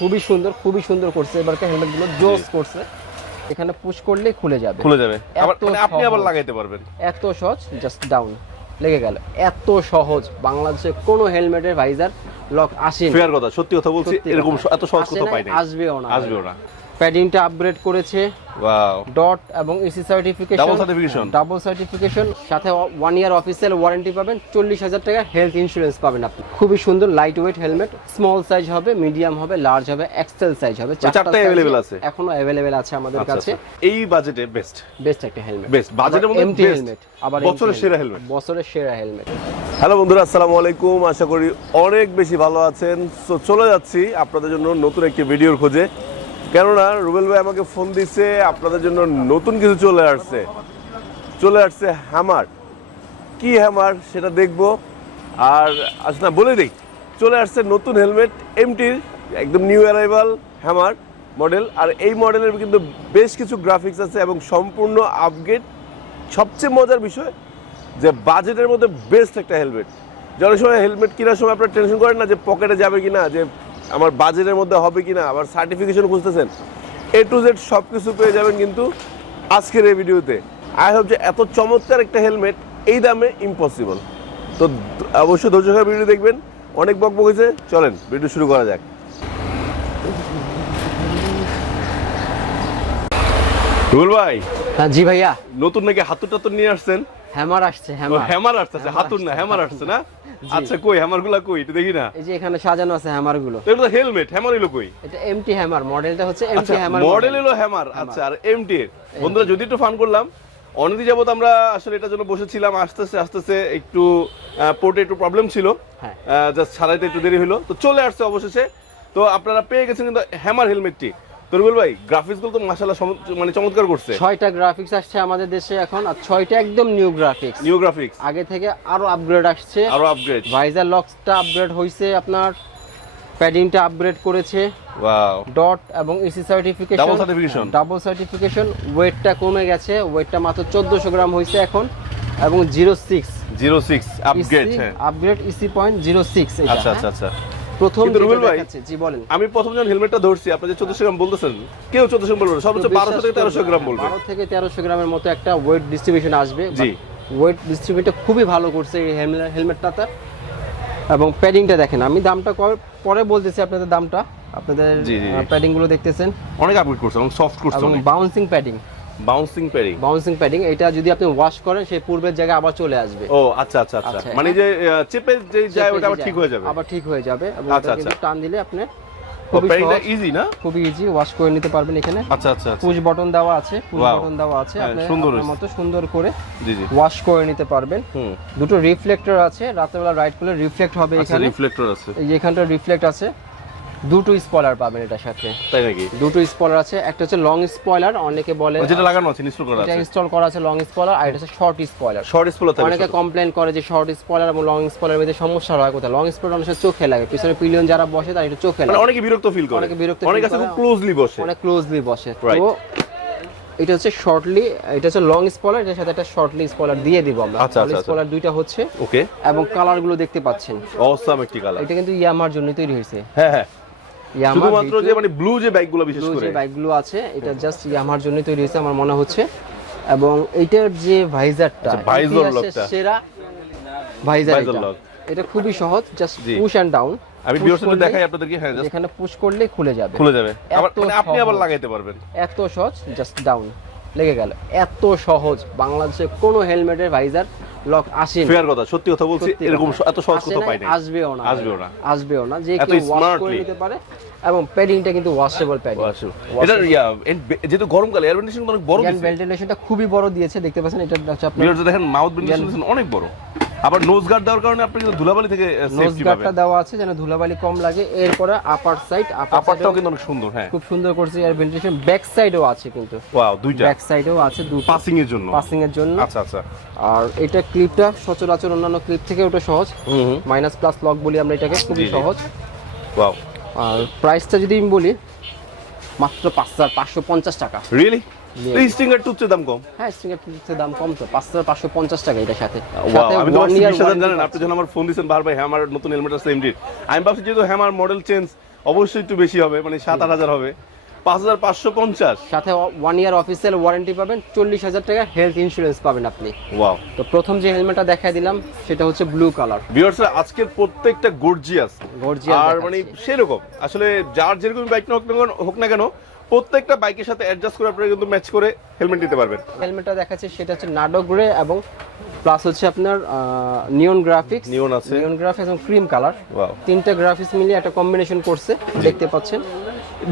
খুবই সুন্দর খুবই সুন্দর করছে। এবারকার হেলমেটগুলো জোস করছে। এখানে পুশ করলে খুলে যাবে। খুলে যাবে। আবার মানে আপনি আবার। লাগাইতে পারবেন। এত সহজ জাস্ট ডাউন লেগে গেল। এত সহজ। বাংলাদেশে কোনো হেলমেটের ভাইজার লক আসেনি। ফেয়ার কথা সত্যি কথা বলছি এরকম এত সহজ কথা পাই নাই। আসবেও না। আসবেও না। প্যাডিংটা আপগ্রেড করেছে। ওয়াও ডট এবং EC certification Double certification? Double certification সাথে ওয়ান ইয়ার অফিসিয়াল ওয়ারেন্টি পাবেন। চল্লিশ হাজার টাকা হেলথ ইন্স্যুরেন্স পাবেন আপনি। খুবই সুন্দর light weight helmet small size হবে মিডিয়াম হবে লার্জ হবে। এক্সেল সাইজ হবে size available আছে? এখনও অ্যাভেলেবেল আছে আমাদের আচ্ছা কাছে। আচ্ছা। এই বাজেটে বেস্ট বেস্ট একটা হেলমেট budget এর মধ্যে এমটি হেলমেট আবার বছরের সেরা helmet। বছরের সেরা হেলমেট হ্যালো বন্ধুরা আসসালামু আলাইকুম। আশা করি অনেক বেশি ভালো আছেন। সো চলে যাচ্ছি আপনাদের জন্য নতুন একটি ভিডিওর খোঁজে। কেননা রুবেল ভাই আমাকে ফোন দিছে, আপনাদের জন্য নতুন কিছু চলে আসছে। চলে আসছে হ্যামার। কি হ্যামার সেটা দেখব। আর আস না, বলে দিই, চলে আসছে নতুন হেলমেট, এমটির, একদম নিউ অ্যারাইভাল হ্যামার মডেল আর এই মডেলের কিন্তু বেশ কিছু গ্রাফিক্স আছে এবং সম্পূর্ণ আপগ্রেড সবচেয়ে মজার বিষয় যে বাজেটের মধ্যে বেস্ট একটা হেলমেট যে অনেক সময় হেলমেট কেনার সময় আপনার টেনশন করেন না যে পকেটে যাবে কি না যে আমার বাজেটের মধ্যে হবে কিনা আবার সার্টিফিকেশন খুঁজতেছেন এ টু জেড সব কিছু পেয়ে যাবেন কিন্তু আজকের এই ভিডিওতে। আই হোপ যে এত চমৎকার একটা হেলমেট এই দামে ইম্পসিবল তো অবশ্যই ধৈর্য সহকারে ভিডিও দেখবেন অনেক বক বক হয়েছে চলেন ভিডিও শুরু করা যাক। রুল ভাই। হ্যাঁ জি ভাইয়া। নতুন নাকি হাতুর টাতুর নিয়ে আসছেন? হ্যামার আসছে হ্যামার। হ্যামার আসছে হাতুর না হ্যামার আসছে না? আচ্ছা কই? হ্যামারগুলা কই? একটু দেখি না। এই যে এখানে সাজানো আছে হ্যামারগুলো এটা তো হেলমেট হ্যামার এলো কই? এটা এমটি হ্যামার মডেলটা হচ্ছে এমটি আচ্ছা হ্যামার মডেল এলো হ্যামার আচ্ছা আর এমটি বন্ধুরা যদি একটু ফান করলাম অনেকদিন যাবত আমরা আসলে এটার জন্য বসেছিলাম আস্তে আস্তে আস্তে একটু পোর্টে একটু প্রবলেম ছিল। হ্যাঁ। জাস্ট ছাড়াইতে একটু দেরি হলো তো চলে আসছে অবশেষে। তো আপনারা পেয়ে গেছেন কিন্তু হ্যামার হেলমেটটি। তো রুবেল ভাই তো মাশাআল্লাহ মানে চমৎকার করছে। ছয়টা গ্রাফিক্স আসছে আমাদের দেশে এখন আর ছয়টা একদম নিউ গ্রাফিক্স নিউ গ্রাফিক্স আগে থেকে আরও আপগ্রেড আসছে। আরও আপগ্রেড ভাইজার লক্সটা আপগ্রেড হয়েছে আপনার প্যাডিংটা আপগ্রেড করেছে। ওয়াও ডট এবং EC certification Double certification? Double certification ওয়েটটা কমে গেছে। ওয়েটটা মাত্র চোদ্দশো গ্রাম হয়েছে এখন। এবং zero six zero six upgrade হ্যাঁ। Upgrade EC point zero six আচ্ছা আচ্ছা আচ্ছা। প্রথম রুবেল ভাই, জি বলেন। আমি প্রথম যখন হেলমেটটা ধরছি আপনি যে গ্রাম বলতেছেন কেউ চোদ্দশো গ্রাম বলবে না, সর্বোচ্চ থেকে তেরোশো গ্রাম বলবে। বারো থেকে তেরোশো গ্রামের মতো একটা ওয়েট ডিস্ট্রিবিউশন আসবে জি। ওয়েট ডিস্ট্রিবিউটটা খুবই ভালো করছে এই হেলমেটটাতে। এবং প্যাডিংটা দেখেন আমি দামটা পরে বলতেছি আপনাদের দামটা। আপনাদের। প্যাডিংগুলো দেখতেছেন। অনেক আপগ্রেড করছে এবং সফট করছে এবং bouncing padding bouncing padding bouncing padding এটা যদি আপনি ওয়াশ করেন সেই পূর্বের জায়গায় আবার চলে আসবে। ও আচ্ছা আচ্ছা আচ্ছা। আচ্ছা, মানে যে চেপে যে যায় ওটা আবার ঠিক হয়ে যাবে। আবার ঠিক হয়ে যাবে আচ্ছা, আচ্ছা। টান দিলে আপনি ও খুবই প্যারিংটা সহজ, ইজি না? খুবই ইজি ওয়াশ করে নিতে পারবেন এখানে। আচ্ছা আচ্ছা আচ্ছা। পুশ বাটন দেওয়া আছে পুশ বাটন দেওয়া আছে। হ্যাঁ, আপনার মতো সুন্দর করে জি জি। ওয়াশ করে নিতে পারবেন। হুম। দুটো রিফ্লেক্টর আছে রাতের বেলা রাইট করলে রিফ্লেক্ট হবে এখানে। রিফ্লেক্টর আছে। এই যে এখানটা রিফ্লেক্ট আছে। দুটো স্পয়লার পাবেন এটার সাথে। তাই নাকি? দুটো স্পয়লার আছে একটা হচ্ছে লং স্পয়লার অনেকে বলে যেটা লাগানো আছে ইনস্টল করা এটা আছে। ইনস্টল করা আছে লং স্পয়লার আর এটা হচ্ছে শর্ট স্পয়লার শর্ট স্পুল থাকে অনেকে কমপ্লেন করে যে শর্ট স্পয়লার এবং লং স্পয়লার মধ্যে সমস্যা হয় কোথায়? লং স্পয়লার অনেক চোখে লাগে। পিছনে পিলিয়ন যারা বসে তারা একটু চোখে মানে লাগে। অনেকে বিরক্ত ফিল করে। অনেকে বিরক্ত অনেকে আছে খুব ক্লোজলি বসে। অনেক ক্লোজলি বসে। তো এটা হচ্ছে শর্টলি এটা হচ্ছে লং স্পয়লার এটার সাথে একটা শর্টলি স্পয়লার দিয়ে দিব আমরা। আচ্ছা, আচ্ছা, আচ্ছা। স্পয়লার দুইটা হচ্ছে। ওকে এবং কালারগুলো দেখতে পাচ্ছেন। অসাম একটি কালার এটা কিন্তু ইয়ামার জন্য তৈরি হয়েছে। হ্যাঁ হ্যাঁ। শুধুমাত্র যে মানে ব্লু যে বাইকগুলো বিশেষ করে যে বাইকগুলো আছে এটা জাস্ট ইয়ামার জন্য তৈরি হয়েছে আমার মনে হচ্ছে। এবং এইটার যে ভাইজারটা ভাইজার লকটা সেরা ভাইজার লক এটা। খুবই সহজ জাস্ট পুশ এন্ড ডাউন আমি ভিউয়ার্সদের দেখাই আপনাদেরকে হ্যাঁ জাস্ট এখানে পুশ করলে খুলে যাবে। খুলে যাবে। আবার মানে আপনি আবার। লাগাইতে পারবেন। এত সহজ জাস্ট ডাউন লেগে গেল। এত সহজ। বাংলাদেশে কোনো হেলমেটের ভাইজার লক আসেনি। ফেয়ার কথা সত্যি কথা বলছি এরকম এত সহজ আসে কথা পাই নাই আসবেও না। আসবেও না। আসবেও না। যে কেউ ওয়াশ করে নিতে পারে এবং প্যাডিংটা কিন্তু ওয়াশেবল প্যাডিং এটা ইয়া যেহেতু গরমকালে এয়ার ভেন্টিলেশন অনেক বড় দিচ্ছে ভেন্টিলেশনটা খুবই বড় দিয়েছে দেখতে পাচ্ছেন এটা হচ্ছে ভিউয়ার্স দেখেন মাউথ ভেন্টিলেশন অনেক বড়। আবার নোজ গার্ড দেওয়ার কারণে আপনি কিন্তু ধুলাবালি থেকে নোজ গার্ডটা দেওয়া আছে যেন ধুলাবালি কম লাগে। এরপরে আপার সাইড আপারটাও কিন্তু অনেক সুন্দর হ্যাঁ। খুব সুন্দর করছে এয়ার ভেন্টিলেশন ব্যাক সাইডেও আছে কিন্তু। ওয়াও দুইটা। ব্যাক সাইডেও আছে পাসিং এর জন্য? পাসিং এর জন্য। আচ্ছা আচ্ছা। আর এটা ক্লিপটা সচরাচর অন্যান্য ক্লিপ থেকে ওটা সহজ। মাইনাস প্লাস লক বলি আমরা এটাকে খুবই। সহজ। ওয়াও আর প্রাইসটা যদি আমি বলি মাত্র পাঁচ হাজার পাঁচশো পঞ্চাশ টাকা। রিয়েলি স্টিঙ্গার টুথের দাম কম? হ্যাঁ দাম কম তো পাঁচ হাজার পাঁচশো পঞ্চাশ টাকা এটার সাথে। আমি তো one ভাবছি year 20,000 warranty জানেন আপনি যখন আমার ফোন দিয়েছেন বারবার হ্যাঁ আমার নতুন হেলমেট আছে এমডির আমি ভাবছি যেহেতু হ্যামার মডেল চেঞ্জ অবশ্যই একটু বেশি হবে মানে সাত আট হাজার হবে। পাঁচ হাজার পাঁচশো পঞ্চাশ। সাথে ওয়ান ইয়ার অফিসিয়াল ওয়ারেন্টি পাবেন চল্লিশ হাজার টাকা হেলথ ইন্স্যুরেন্স পাবেন আপনি। ওয়াও তো প্রথম যে হেলমেটটা দেখাই দিলাম সেটা হচ্ছে ব্লু কালার ভিউয়ার্স আজকের প্রত্যেকটা গর্জিয়াস গর্জিয়াস আর মানে সেরকম। আসলে যার যেরকম বাইক হোক না হোক না কেন প্রত্যেকটা বাইকের সাথে অ্যাডজাস্ট করে আপনারা কিন্তু ম্যাচ করে হেলমেট নিতে পারবেন। হেলমেটটা দেখাচ্ছে সেটা হচ্ছে নাডো গ্রে এবং প্লাস হচ্ছে আপনার নিয়ন গ্রাফিক্স নিয়ন আছে। নিয়ন গ্রাফিক্স এবং ক্রিম কালার ওয়াও তিনটা গ্রাফিক্স মিলিয়ে একটা কম্বিনেশন করছে দেখতে পাচ্ছেন।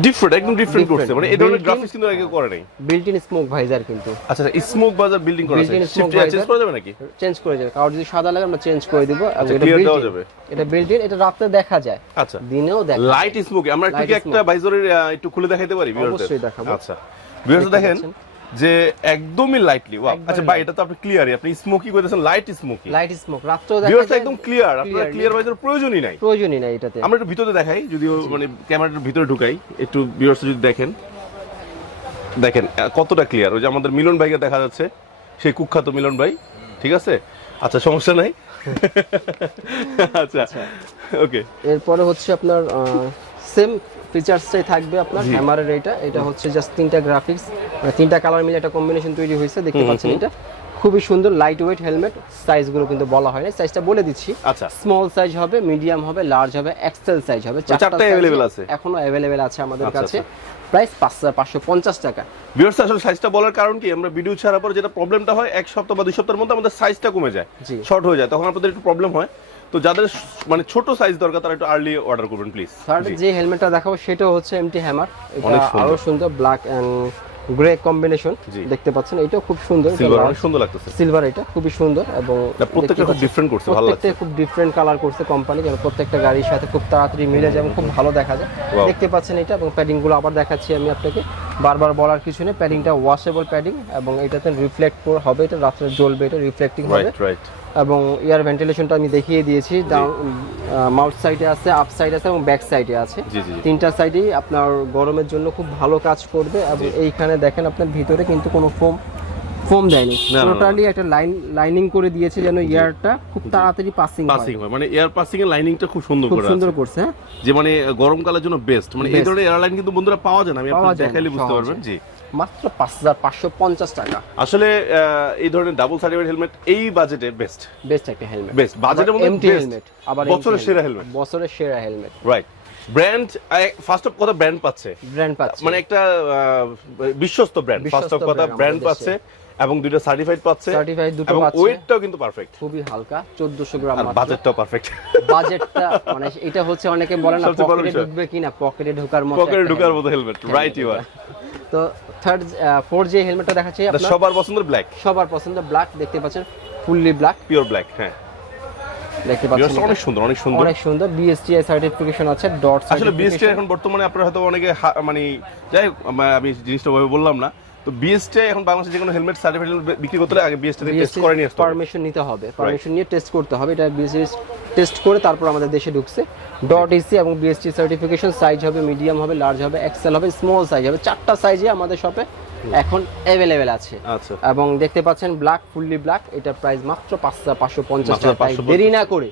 ডিফারেন্ট একদম ডিফারেন্ট করছে। মানে এই ধরনের গ্রাফিক্স কিন্তু আগে করে নাই। বিল্ট ইন স্মোক ভাইজার কিন্তু। আচ্ছা স্মোক ভাইজার বিল্ডিং করা আছে। শিফট চেঞ্জ করা যাবে নাকি? চেঞ্জ করে যাবে। কারণ যদি সাদা লাগে আমরা চেঞ্জ করে দিব। আচ্ছা, এটা বিল্ট দেওয়া যাবে। এটা বিল্ট ইন এটা রাতে দেখা যায়। আচ্ছা। দিনেও দেখা লাইট স্মোক আমরা একটু একটা ভাইজারের একটু খুলে দেখাতে পারি? অবশ্যই দেখাবো। আচ্ছা। ভিউয়ার্স দেখতে দেখেন। যে একদমই লাইটলি ওয়াও আচ্ছা ভাই এটা তো আপনি ক্লিয়ারই আপনি স্মোকি কইতেছেন লাইট স্মোকি লাইট স্মোক রাত্রেও দেখা যায় একদম ক্লিয়ার আপনার। ক্লিয়ার বাইজের প্রয়োজনই নাই। প্রয়োজনই নাই এটাতে। আমরা একটু ভিতরে দেখাই যদিও মানে ক্যামেরাটার ভিতরে ঢুকাই একটু ভিউয়ার্স যদি দেখেন। দেখেন কতটা ক্লিয়ার ওই যে আমাদের মিলন ভাইকে দেখা যাচ্ছে সেই কুখ্যাত মিলন ভাই ঠিক আছে? আচ্ছা সমস্যা নাই? আচ্ছা ওকে এরপরে হচ্ছে আপনার সেম ফিচার্সটাই থাকবে আপনার। হ্যামারের এটা। এটা হচ্ছে জাস্ট তিনটা গ্রাফিক্স মানে তিনটা কালার মিলে একটা কম্বিনেশন তৈরি হয়েছে দেখতে পাচ্ছেন এটা। খুবই সুন্দর লাইট ওয়েট হেলমেট সাইজগুলো কিন্তু বলা হয় না সাইজটা বলে দিচ্ছি। আচ্ছা। স্মল সাইজ হবে মিডিয়াম হবে লার্জ হবে এক্সেল সাইজ হবে চারটা available আছে? এখনও অ্যাভেলেবেল আছে আমাদের আচ্ছা, কাছে। প্রাইস পাঁচ হাজার পাঁচশো পঞ্চাশ টাকা। ভিউয়ার্স আসলে সাইজটা বলার কারণ কি? আমরা ভিডিও ছাড়ার পর যেটা প্রবলেমটা হয় এক সপ্তাহ বা দুই সপ্তাহের মধ্যে আমাদের সাইজটা কমে যায় শর্ট হয়ে যায়। তখন আপনাদের একটু প্রবলেম হয়। তো যাদের মানে ছোট সাইজ দরকার তারা একটু আর্লি অর্ডার করবেন প্লিজ থার্ড যে হেলমেটটা দেখাবো সেটা হচ্ছে এমটি হ্যামার এটা। আরও সুন্দর ব্ল্যাক এন্ড গ্রে কম্বিনেশন দেখতে পাচ্ছেন। এটাও খুব সুন্দর। সিলভার অনেক সুন্দর লাগতেছে। সিলভার এটা খুবই সুন্দর এবং প্রত্যেকটা খুব ডিফারেন্ট করছে, ভালো প্রত্যেকটা খুব ডিফারেন্ট কালার করছে কোম্পানি যেন প্রত্যেকটা গাড়ির সাথে খুব তাড়াতাড়ি মিলে যায় এবং খুব ভালো দেখা যায়। দেখতে পাচ্ছেন এটা এবং প্যাডিংগুলো আবার দেখাচ্ছি আমি আপনাকে। বারবার বলার কিছু নেই। প্যাডিংটা ওয়াশেবল প্যাডিং এবং এটাতে রিফ্লেক্ট হবে এটা রাত্রে জ্বলবে এটা রিফ্লেক্টিং হবে। রাইট রাইট এবং এয়ার ভেন্টিলেশনটা আমি দেখিয়ে দিয়েছি মাউথ সাইডে আছে আপ সাইডে আছে এবং ব্যাক সাইডে আছে। তিনটা সাইডেই আপনার গরমের জন্য খুব ভালো কাজ করবে এবং এইখানে দেখেন আপনার ভিতরে কিন্তু কোনো ফোম ফোম দেয়নি। টোটালি একটা লাইন লাইনিং করে দিয়েছে যেন এয়ারটা খুব তাড়াতাড়ি পাসিং পাসিং হয়। মানে এয়ার পাসিং এর লাইনিংটা খুব সুন্দর খুব করে সুন্দর করছে হ্যাঁ? যে মানে গরমকালের জন্য বেস্ট মানে এই. ধরনের এয়ারলাইন কিন্তু বন্ধুরা পাওয়া যায় না। আমি আপনাদের দেখাইলে বুঝতে পারবেন। জি। মাত্র পাঁচ হাজার পাঁচশো পঞ্চাশ টাকা। আসলে এই ধরনের ডাবল সার্টিফাইড হেলমেট এই বাজেটে বেস্ট বেস্ট একটা হেলমেট বেস্ট বাজেটের মধ্যে এমটি হেলমেট আবার বছরের সেরা হেলমেট বছরের সেরা helmet right brand first of কথা ব্র্যান্ড পাচ্ছে। ব্র্যান্ড পাচ্ছে। মানে একটা বিশ্বস্ত ব্র্যান্ড ফার্স্ট অফ কথা ব্র্যান্ড পাচ্ছে। এবং দুইটা সার্টিফাইড পাচ্ছে। Certified দুটো এবং পাচ্ছে। ওয়েটটাও কিন্তু পারফেক্ট খুবই হালকা চোদ্দশো গ্রাম আর বাজেটটাও পারফেক্ট বাজেটটা মানে এটা হচ্ছে অনেকে বলে না পকেটে ঢুকবে কিনা? পকেটে ঢোকার মতো পকেটে ঢুকার। মতো হেলমেট রাইট ইউ আর তো থার্ড ফোর যে হেলমেটটা দেখাচ্ছি আপনার সবার পছন্দের ব্ল্যাক সবার পছন্দ ব্ল্যাক দেখতে পাচ্ছেন ফুললি ব্ল্যাক পিওর ব্ল্যাক হ্যাঁ। দেখতে পাচ্ছেন অনেক সুন্দর অনেক সুন্দর। অনেক সুন্দর। বিএসটিআই সার্টিফিকেশন আছে ডট আসলে বিএসটি এখন বর্তমানে আপনারা হয়তো অনেকে মানে যাই আমি জিনিসটা ওভাবে বললাম না। তো বিএসটি এখন বাংলাদেশে যে কোনো হেলমেট সার্টিফিকেট বিক্রি করতে হলে আগে বিএসটি টেস্ট করে নিয়ে পারমিশন নিতে হবে পারমিশন নিয়ে টেস্ট করতে হবে। এটা বিএসটি টেস্ট করে তারপর আমাদের দেশে ঢুকছে। ডট ইসি এবং বিএসটি সার্টিফিকেশন সাইজ হবে মিডিয়াম হবে লার্জ হবে এক্সেল হবে স্মল সাইজ হবে। চারটা সাইজে আমাদের শপে এখন অ্যাভেলেবেল আছে। আচ্ছা। এবং দেখতে পাচ্ছেন ব্ল্যাক ফুললি ব্ল্যাক এটা প্রাইস মাত্র পাঁচ হাজার পাঁচশো পঞ্চাশ। টাকা দেরি না করে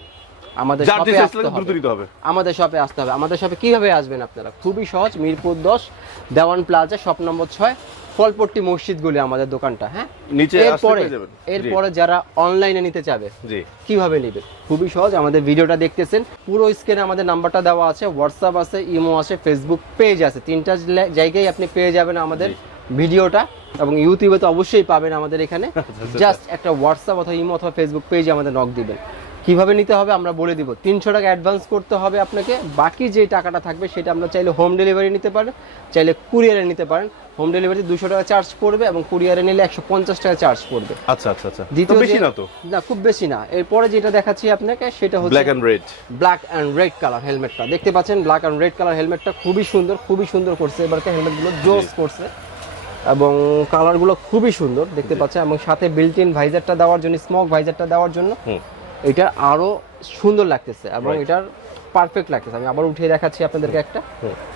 আমাদের শপে আসতে হবে। হবে। আমাদের শপে আসতে হবে। আমাদের শপে কীভাবে আসবেন আপনারা? খুবই সহজ মিরপুর দশ দেওয়ান প্লাজা শপ নম্বর ছয় ফলপট্টি মসজিদ গুলি আমাদের দোকানটা হ্যাঁ? নিচে এরপরে এরপরে যারা অনলাইনে নিতে চাবে জি। কীভাবে নেবে? খুবই সহজ আমাদের ভিডিওটা দেখতেছেন। পুরো স্ক্রিনে আমাদের নাম্বারটা দেওয়া আছে হোয়াটসঅ্যাপ আছে ইমো আছে ফেসবুক পেজ আছে। তিনটা জায়গায় আপনি পেয়ে যাবেন আমাদের ভিডিওটা এবং ইউটিউবে তো অবশ্যই পাবেন আমাদের এখানে। জাস্ট একটা হোয়াটসঅ্যাপ অথবা ইমো অথবা ফেসবুক পেজে আমাদের নক দিবেন। কীভাবে নিতে হবে আমরা বলে দিব। তিনশো টাকা অ্যাডভান্স করতে হবে আপনাকে। বাকি যে টাকাটা থাকবে সেটা আমরা চাইলে হোম ডেলিভারি নিতে পারেন চাইলে কুরিয়ারে নিতে পারেন। হোম ডেলিভারি দুশো টাকা চার্জ পড়বে এবং কুরিয়ারে নিলে একশো পঞ্চাশ টাকা চার্জ পড়বে। আচ্ছা আচ্ছা আচ্ছা। দ্বিতীয় বেশি না তো? না খুব বেশি না। এরপরে যেটা দেখাচ্ছি আপনাকে সেটা হচ্ছে black and red black and red colour হেলমেটটা দেখতে পাচ্ছেন ব্ল্যাক অ্যান্ড রেড কালার হেলমেটটা খুবই সুন্দর খুবই সুন্দর করছে। এবারকে হেলমেটগুলো জোস করছে। এবং কালারগুলো খুবই সুন্দর দেখতে পাচ্ছেন। এবং সাথে বিল্ট ইন ভাইজারটা দেওয়ার জন্য স্মোক ভাইজারটা দেওয়ার জন্য এটা আরও সুন্দর লাগতেছে এবং. এটার পারফেক্ট লাগতেছে। আমি আবার উঠিয়ে দেখাচ্ছি আপনাদেরকে একটা।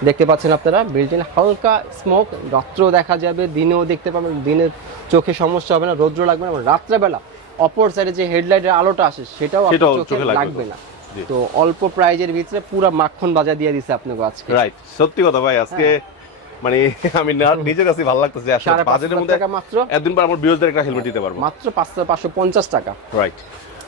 দেখতে পাচ্ছেন আপনারা ইন হালকা স্মোক রাত্রেও দেখা যাবে দিনেও দেখতে পাবেন দিনে চোখে সমস্যা হবে না রৌদ্র লাগবে না রাত্রেবেলা অপর সাইডে যে হেডলাইটের আলোটা আসে সেটাও চোখে লাগবে না। তো। অল্প প্রাইজের ভিতরে পুরো মাখন বাজার দিয়ে দিছে আপনাকে আজকে। রাইট সত্যি কথা ভাই আজকে মানে আমি নিজের কাছে ভালো লাগতেছে আসলে বাজেটের মধ্যে মাত্র। একদিন পর আমার বিরোধীদের একটা হেলমেট দিতে পারব। মাত্র পাঁচশো পাঁচশো পঞ্চাশ টাকা। রাইট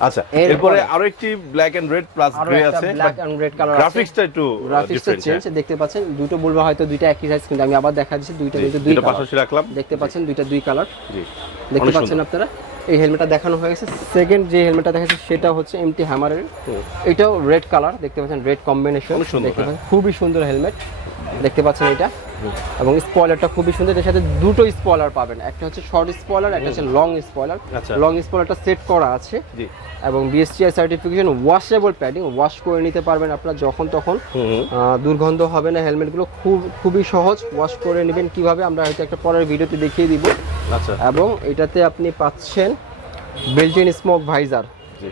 আচ্ছা এরপরে- এরপরে আরও একটি black and red plus grey আছে। ব্ল্যাক এন্ড রেড কালার গ্রাফিক্সটা একটু গ্রাফিক্সটা চেঞ্জ দেখতে পাচ্ছেন দুটো বলব হয়তো দুইটা একই সাইজ কিন্তু আমি আবার দেখা দিচ্ছি দুইটা কিন্তু দুই পাশাপাশি রাখলাম। দেখতে পাচ্ছেন দুইটা দুই কালার জি দেখতে পাচ্ছেন আপনারা এই হেলমেটটা দেখানো হয়ে গেছে। সেকেন্ড যে হেলমেটটা দেখাচ্ছে সেটা হচ্ছে এমটি হ্যামারের এটাও রেড কালার দেখতে পাচ্ছেন রেড কম্বিনেশন দেখতে হ্যাঁ। পাচ্ছেন খুবই সুন্দর হেলমেট দেখতে পাচ্ছেন এটা। এবং স্পয়লারটা খুবই সুন্দর। এর সাথে দুটো স্পয়লার পাবেন। একটা হচ্ছে শর্ট স্পয়লার একটা হচ্ছে লং স্পয়লার আচ্ছা। লং স্পয়লারটা সেট করা আছে। জি। এবং BSTI certification washable padding wash করে নিতে পারবেন আপনারা যখন তখন। দুর্গন্ধ হবে না হেলমেটগুলো খুব খুবই সহজ। ওয়াশ করে নেবেন কীভাবে আমরা হয়তো একটা পরের ভিডিওতে দেখিয়ে দিব। আচ্ছা। এবং এটাতে আপনি পাচ্ছেন বেল্টিন স্মোক ভাইজার জি।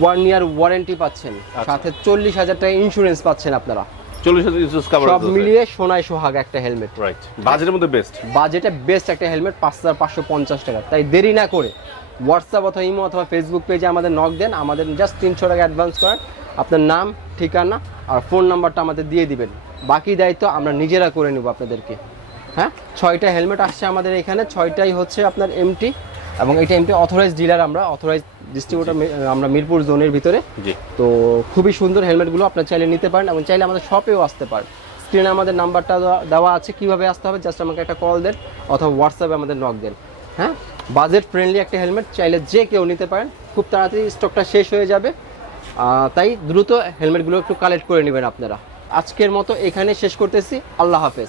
ওয়ান ইয়ার ওয়ারেন্টি পাচ্ছেন। আচ্ছা। সাথে চল্লিশ হাজার টাকা ইন্স্যুরেন্স পাচ্ছেন আপনারা। চল্লিশ হাজার ইউজ কাভার সব মিলিয়ে সোনায় সোহাগ একটা হেলমেট রাইট বাজেটের মধ্যে বেস্ট বাজেটে বেস্ট একটা হেলমেট পাঁচ হাজার পাঁচশো পঞ্চাশ টাকা। তাই দেরি না করে হোয়াটসঅ্যাপ অথবা ইমো অথবা ফেসবুক পেজে আমাদের নক দেন। আমাদের জাস্ট তিনশো টাকা অ্যাডভান্স করেন। আপনার নাম ঠিকানা আর ফোন নাম্বারটা আমাদের দিয়ে দিবেন। বাকি দায়িত্ব আমরা নিজেরা করে নেব আপনাদেরকে। হ্যাঁ? ছয়টা হেলমেট আসছে আমাদের এখানে। ছয়টাই হচ্ছে আপনার এমটি এবং এটা এমটি অথরাইজ ডিলার আমরা। অথরাইজ ডিস্ট্রিবিউটার আমরা মিরপুর জোনের ভিতরে। জি। তো খুবই সুন্দর হেলমেটগুলো আপনার চাইলে নিতে পারেন এবং চাইলে আমাদের শপেও আসতে পারেন। স্ক্রিনে আমাদের নাম্বারটা দেওয়া- আছে কীভাবে আসতে হবে? জাস্ট আমাকে একটা কল দেন অথবা হোয়াটসঅ্যাপে আমাদের নক দেন। হ্যাঁ? বাজেট ফ্রেন্ডলি একটা হেলমেট চাইলে যে কেউ নিতে পারেন। খুব তাড়াতাড়ি স্টকটা শেষ হয়ে যাবে। তাই দ্রুত হেলমেটগুলো একটু কালেক্ট করে নেবেন আপনারা। আজকের মতো এখানে শেষ করতেছি। আল্লাহ হাফেজ।